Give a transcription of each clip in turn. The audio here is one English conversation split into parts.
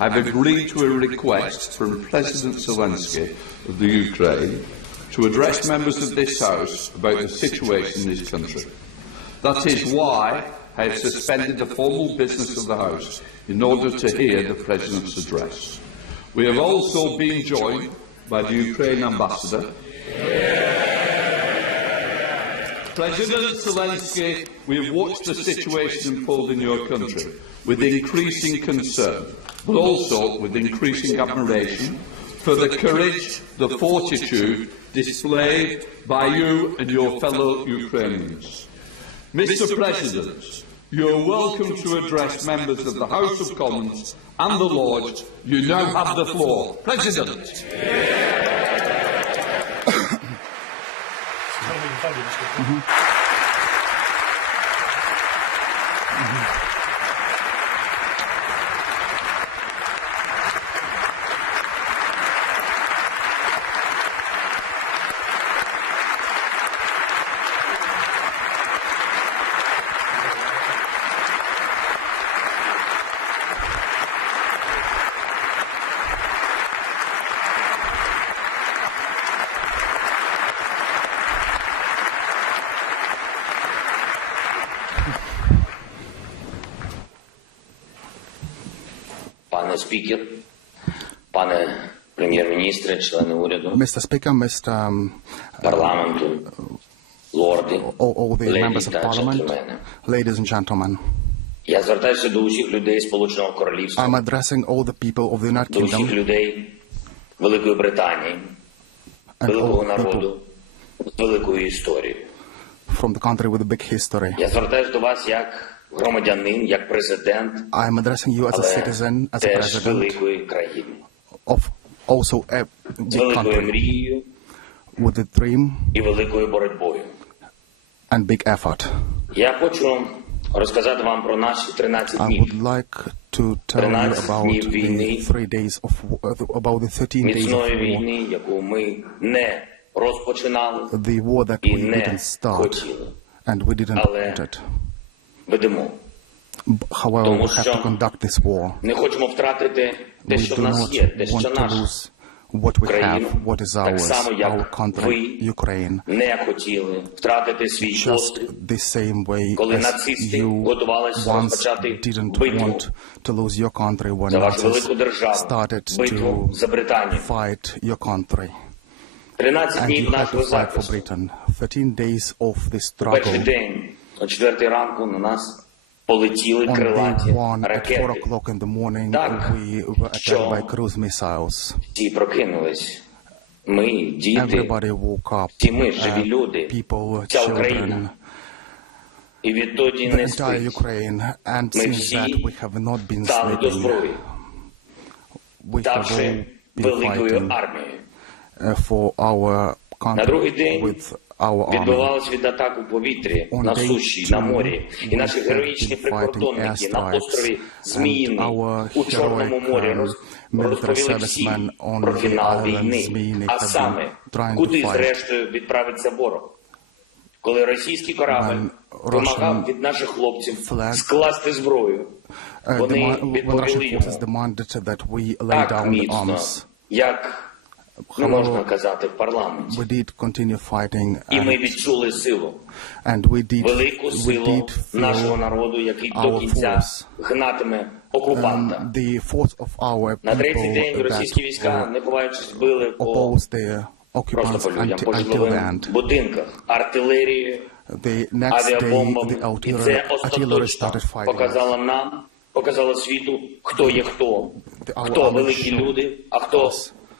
I've agreed to a request from President Zelenskyy of the Ukraine to address members of this House about the situation in this country. That is why I have suspended the formal business of the House in order to hear the President's address. We have also been joined by the Ukraine Ambassador. President Zelenskyy, we have watched the situation unfold in your country with increasing concern, but also with increasing admiration for the courage, the fortitude displayed by you and your fellow Ukrainians. Mr. President, you are welcome to address members of the House of Commons and the Lords. You now have the floor. President. Пане спікер, пане прем'єр-міністре, члени уряду, Mr. Speaker, Mr. парламенту, лорди, all the members леді of та Parliament, джентльмени. ladies and gentlemen, Я звертаюся до усіх людей Сполученого Королівства, I'm addressing all the people of the United до усіх Kingdom людей Великої Британії, and великого all people народу з великою історією. from the country with a big history. Я звертаюся до вас як громадянин, як президент, I'm addressing you as a але citizen, as a теж president великої країни. of also a З big великою country мрією with a dream і великою боротьбою. and big effort. Я хочу розказати вам про наші 13 I днів. would like to tell you 13 about днів the війни, 3 days of about the 13 days міцної of war, війни, яку ми не розпочинали the war that і we не didn't start хотіли. and we didn't Але want it. ведемо. However, Тому we have що to conduct this war. Не хочемо втратити те, We що в do нас є, те, not що want to наше. lose what we have, Україну, what is так ours, само, our як country, ви Ukraine. не хотіли втратити свій Just острів, the same way коли as нацисти you готувалися once розпочати didn't битву want to lose your country when за вашу Nazis велику державу, started битву to за Британію. fight your country. 13 And днів you had нашого to fight for захисту. Britain. 13 days of this Перший struggle. день, о 4 ранку, на нас полетіли On крилаті day 1 at 4 ракети. o'clock in the morning, Так, we were attacked що by cruise missiles. Всі прокинулись. Ми, діти, Everybody woke up. всі ми, живі люди, People, вся children, Україна. І відтоді the не entire спить. Ukraine. And Ми since всі that, we have not been стали до sleeping. зброї, We have all ставши been великою fighting армією. For our На другий country день with our army. відбувалась від атак у повітрі, On на day суші, 2, на морі. І наші we героїчні have been прикордонники fighting на airstrikes, острові and Зміїний our у Чорному морі heroic military розповіли servicemen всім on про the фінал island війни, Zmíny а have been саме, trying to куди fight. зрештою відправиться ворог. Коли російський корабль When вимагав Russian від наших хлопців flag- скласти зброю, вони When відповіли Russian forces йому demanded that we lay так down the міцно, arms, як не можна казати в парламенті. we did continue fighting, І ми відчули силу. and we Велику did силу нашого feel народу, який до our кінця force. гнатиме окупанта. The force of our На третій день people російські that війська, не ховаючись, били по oppose the просто occupants по людям, по until житловим land. будинках, артилерією, The next day, авіабомбами. the І це artillery остаточно started fighting us. показало нам, показало світу, хто є хто. Our Хто army великі showed люди, а хто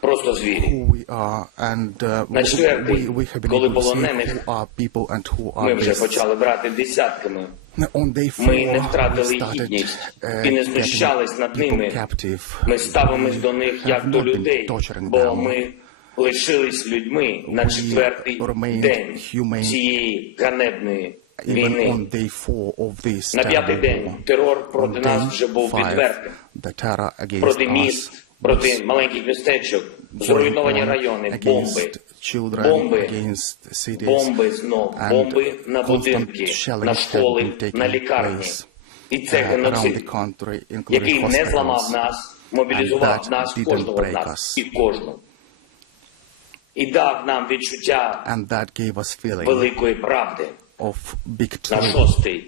просто звірі. who we are, and На четвертий, we have been коли able to see полонених who are people and who Ми are вже beasts. почали брати десятками. On day 4, Ми не we втратили started гідність і не знущались над people ними. captive. Ми ставимось до них have як до not been людей, torturing бо them. ми лишились людьми на We четвертий remained день humane цієї ганебної Even війни. on day 4 of this На п'ятий terrible день war. терор проти On нас day вже був 5, відвертим. the terror against Проти us міст, проти маленьких містечок, зруйновані райони, бомби, against children, бомби, against cities, бомби знов, and бомби на constant будинки, shelling на had школи, been taking на лікарні. place. І це around геноцид, the country, який including не зламав hospitals. нас, мобілізував that нас, didn't кожного з break нас, us. і кожну. І дав нам відчуття And that gave us feeling великої правди. of На victory. 6-й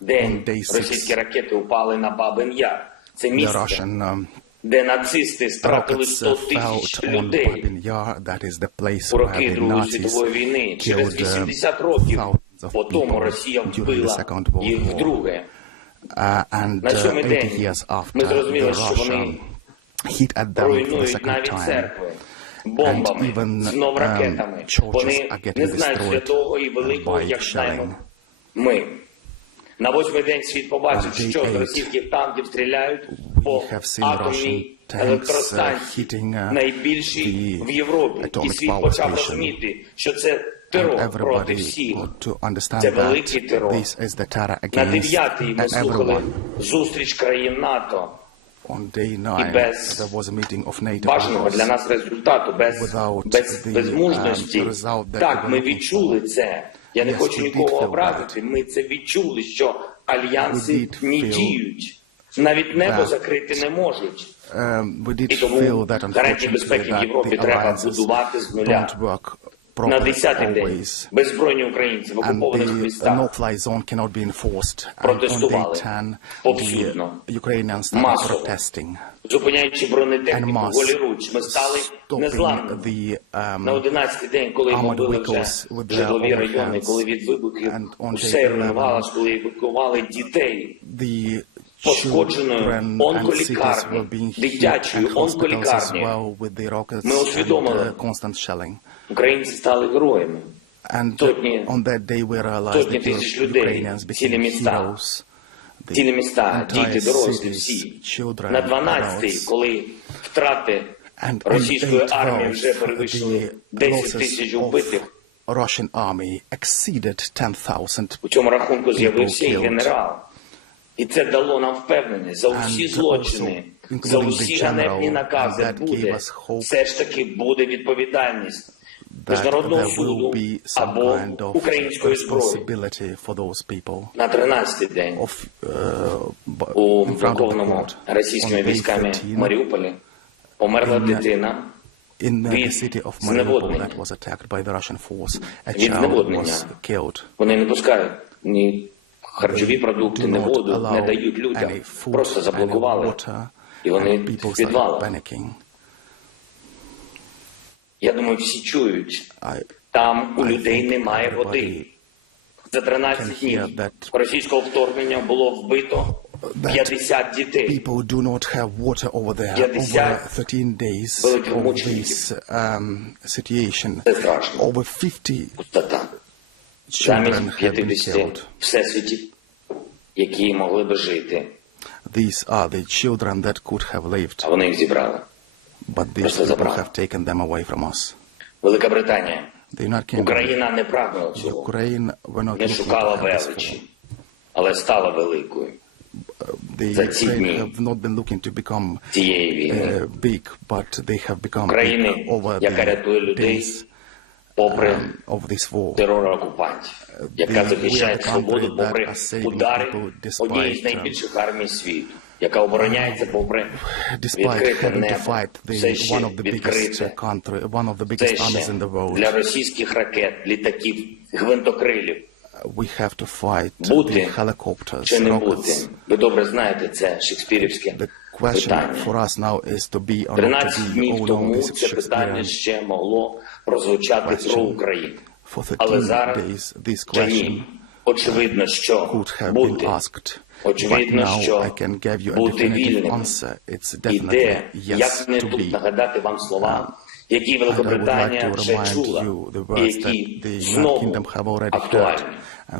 день On day 6, російські ракети упали на Бабин Яр. Це The місце, Russian де нацисти стратили rockets 100 fell тисяч on людей Babin Yar. That is the place у where роки the Другої Nazis світової війни. Через killed 80 років thousands of по тому people Росія during the вбила Second World їх War. вдруге. And На сьомий 80 день years after, ми the зрозуміли, що вони Russia hit at them for the руйнують second навіть time. церкви бомбами, And even, знов ракетами. churches Вони are getting не знають destroyed святого і великого, by як знаємо shelling. ми. На 8-й день світ побачив, On day що з 8, російських танків стріляють по have seen атомній Russian tanks, електростанції, hitting, найбільшій the в Європі. І atomic світ power почав station. розуміти, що це And терор проти everybody всіх. ought to understand Це that великий терор. this is the terror На against 9-й ми слухали everyone. зустріч країн НАТО. On day 9, без there was a meeting of NATO бажаного для members. нас результату, без мужності. result that Так, we ми were looking відчули for. це. Я не Yes, хочу we нікого did feel образити. Ми це відчули, що альянси We did не feel діють. Навіть небо that, закрити не можуть. We did І тому feel that, гарантії безпеки unfortunately, в that Європі the треба alliances будувати з нуля. don't work На properly 10-й день always. беззбройні українці в And окупованих the містах no-fly zone cannot be enforced. And on протестували day 10, повсюдно, the Ukrainians started масово, protesting зупиняючи бронетехніку and mass, голіруч. Ми стали stopping незламними. the На 11-й день, коли armored бомбили вже vehicles with their житлові own райони, hands. коли від вибухів And on все day руйнувалось, коли евакуювали дітей, the пошкодженою children and cities онколікарні, were being hit дитячою and hospitals as онколікарні. well with the rockets Ми and усвідомили. constant shelling. Українці стали героями. And Сотні- on that day we realized сотні that тисяч людей, Ukrainians цілі became міста, heroes. The цілі міста, entire діти, дорослі, cities, всі. children, На 12-й, adults. коли втрати And on російської day армії 12, вже перевищили the 10 losses тисяч of убитих, Russian army exceeded 10,000. у цьому рахунку з'явився і killed. генерал. І це дало нам впевненість, за усі And злочини, also, за including усі the ганебні general, накази and that буде, gave us hope все ж таки буде відповідальність That Міжнародного there will суду be some або kind of української зброї. responsibility for those people На 13-й день of у in front of the блокованому court. російськими On day військами 13, Маріуполі померла дитина in the від city of Mariupol зневоднення. that was attacked by the Russian force, a Від child зневоднення. was killed. Вони не пускають ні харчові продукти, Do ні not воду, не allow дають людям. any food, Просто any заблокували. water, І вони and people в started підвалах. panicking. Я думаю, всі чують. I Там у I людей think немає everybody води. За 13 can днів hear that російського вторгнення було вбито that 50 дітей. people do not have water over there. 50 Over 13 days великих of мучеників. this situation, Це страшно. over 50 Пустота. children Замість have been 50 killed. всесвітів, які могли би жити, These are the children that could have lived, а вони їх зібрали. but these Просто people забрали. have taken them away from us. Велика Британія. The United Kingdom, Україна не прагнула цього, Ukraine were not не looking шукала to have this величі, war. але стала великою The За ці Ukraine дні. have not been looking to become цієї війни. big, but they have become України, big over яка рятує the людей days попри of this war. терор окупантів, яка захищає we are the свободу country that попри are saving удари people despite, однієї з найбільших армій світу, яка обороняється попри Despite відкрите having to небо, fight все one ще of the biggest відкрите. country, one of the Це biggest armies ще in the world, для російських ракет, літаків, гвинтокрилів. we have to fight Бути the helicopters, чи не бути? rockets. Ви добре знаєте, це шекспірівське The question питання. for us now is to be or not to 13 be. днів All of тому this це питання Shakespearean ще могло прозвучати про Україну. for Але 13 зараз days. This вже question ні. Очевидно, що could have been бути, asked. But очевидно, now що I can give you a бути definitive вільним answer. It's іде, definitely як yes не to тут be. нагадати вам слова, які And I would like Великобританія to вже remind чула, you the і words that які the United знову Kingdom have already heard, актуальні.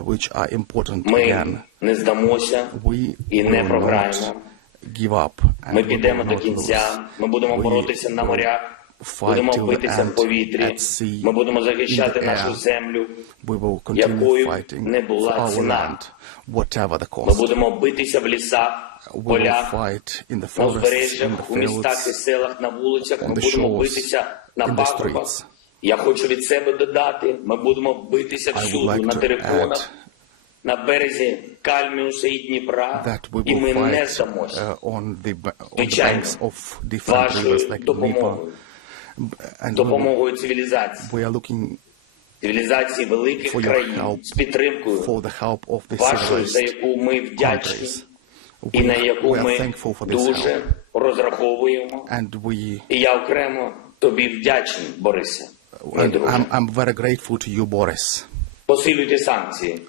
which are important Ми again. не здамося We і не will програємо. not give up. And Ми we підемо will до not кінця, lose. ми будемо We боротися на will морях, fight будемо till the битися в end повітрі, at sea, ми будемо in захищати the нашу air. землю, We will continue якою fighting не for була our ціна. land, whatever the Ми cost. будемо битися в лісах, We will полях, fight in the на forests, in узбережжях, the у містах і fields, селах, на вулицях, ми on the будемо shores, битися на in the пагорбах. streets. Я хочу від себе додати, ми будемо битися I would всюди, like на to териконах, add на березі Кальміуса і Дніпра, that we і ми will не fight здамося. on the Звичайно, banks of different rivers вашою like Dnieper. допомогою, And допомогою цивілізації, we are looking цивілізації великих for your країн, help, з підтримкою for the help of the вашою, за civilized яку ми вдячні, countries. і на яку We are ми thankful for this дуже help. розраховуємо. And we І я окремо тобі вдячний, Борисе, мій друже. I'm very grateful to you, Boris. Посилюйте санкції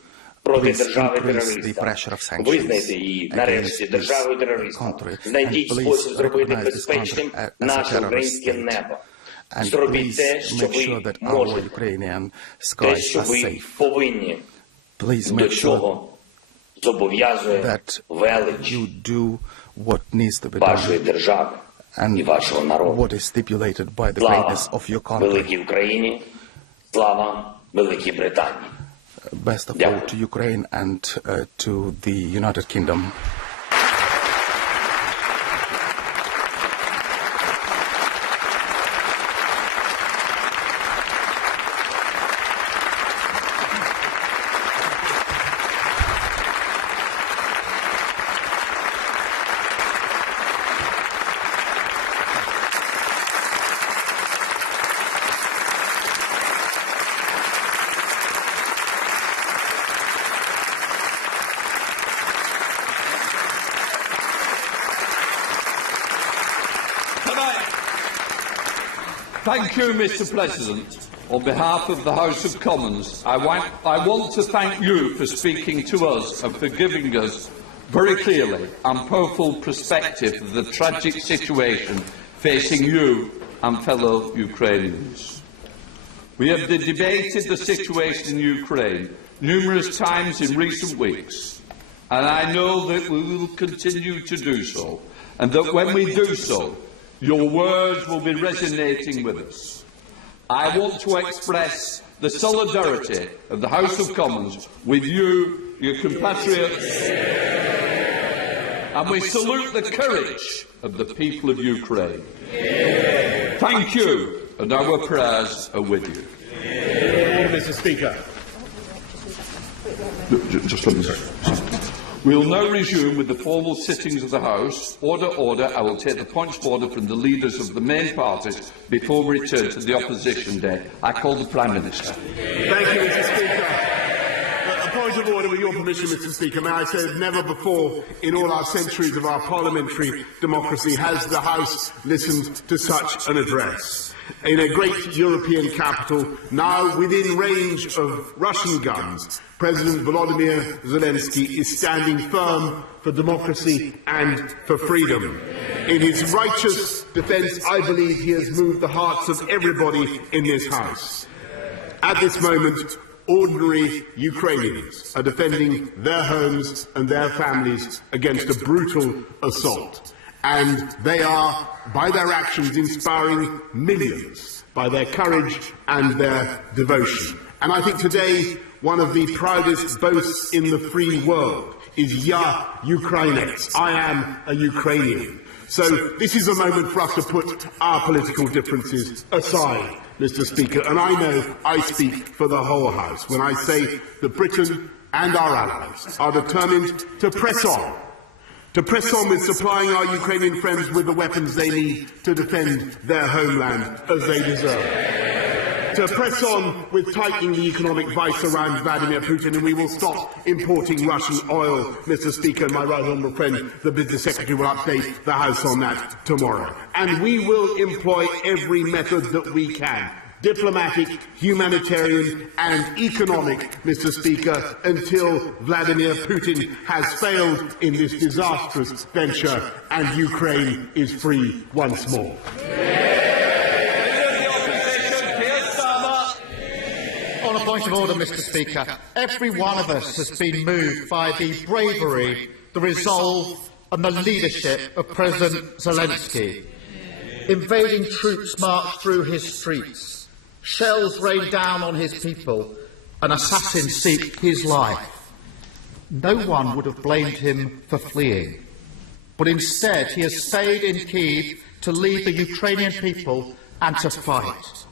проти Please держави-терориста. increase the pressure of sanctions Визнайте її, нарешті, against this державою-терористом. country. Знайдіть And please спосіб зробити recognize this безпечним country as a наше terrorist українське state. небо. And Зробіть те, please що make sure ви that our можете, Ukrainian те, skies що are ви safe. повинні, Please до make sure чого зобов'язує that велич you do what needs to be вашої done держави і and вашого народу. what is stipulated by the greatness Слава of your country. великій Україні, слава Великій Британії. Best of all Дякую. to Ukraine and to the United Kingdom. Thank you, Mr. President. On behalf of the House of Commons, I want to thank you for speaking to us and for giving us very clearly and powerful perspective of the tragic situation facing you and fellow Ukrainians. We have debated the situation in Ukraine numerous times in recent weeks, and I know that we will continue to do so, and that when we do so, your words will be resonating with us. I want to express the solidarity of the House of Commons with you, your compatriots, and we salute the courage of the people of Ukraine. Thank you, and our prayers are with you. Mr. Speaker. Just let me say. We will now resume with the formal sittings of the House. Order, order. I will take the points of order from the leaders of the main parties before we return to the opposition day. I call the Prime Minister. Thank you, Mr. Speaker. A point of order, with your permission, Mr. Speaker. May I say that never before in all our centuries of our parliamentary democracy has the House listened to such an address. In a great European capital, now within range of Russian guns, President Volodymyr Zelenskyy is standing firm for democracy and for freedom. In his righteous defence, I believe he has moved the hearts of everybody in this House. At this moment, ordinary Ukrainians are defending their homes and their families against a brutal assault. And they are, by their actions, inspiring millions by their courage and their devotion. And I think today, one of the proudest boasts in the free world is Ya Ukrainets. I am a Ukrainian. So this is a moment for us to put our political differences aside, Mr. Speaker, and I know I speak for the whole House when I say that Britain and our allies are determined to press on with supplying our Ukrainian friends with the weapons they need to defend their homeland as they deserve. To press on with tightening the economic vice around Vladimir Putin, and we will stop importing Russian oil, Mr. Speaker, and my right honourable friend, the Business Secretary, will update the House on that tomorrow. And we will employ every method that we can. Diplomatic, humanitarian and economic, Mr. Speaker, until Vladimir Putin has failed in this disastrous venture and Ukraine is free once more. On a point of order, Mr. Speaker, every one of us has been moved by the bravery, the resolve and the leadership of President Zelenskyy. Invading troops march through his streets. Shells rain down on his people, and assassins seek his life. No one would have blamed him for fleeing, but instead he has stayed in Kyiv to lead the Ukrainian people and to fight.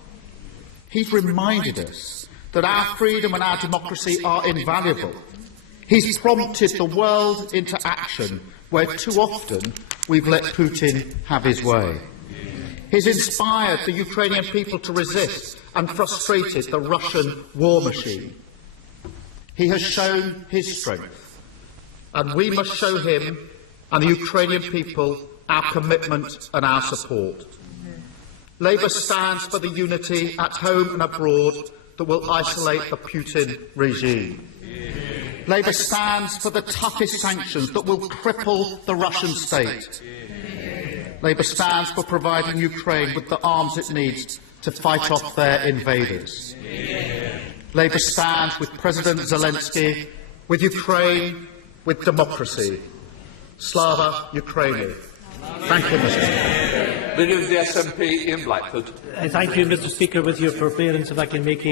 He's reminded us that our freedom and our democracy are invaluable. He's prompted the world into action where too often we've let Putin have his way. He's inspired the Ukrainian people to resist and frustrated the Russian war machine. He has shown his strength, and we must show him and the Ukrainian people our commitment and our support. Labour stands for the unity at home and abroad that will isolate the Putin regime. Labour stands for the toughest sanctions that will cripple the Russian state. Labour stands for providing Ukraine with the arms it needs to fight off their invaders. Labour stands with President Zelenskyy, with Ukraine, with democracy. Slava Ukraini. Thank you, Mr. Speaker. Leader of the SNP in Blackford. Thank you, Mr. Speaker. With your forbearance, if I can make a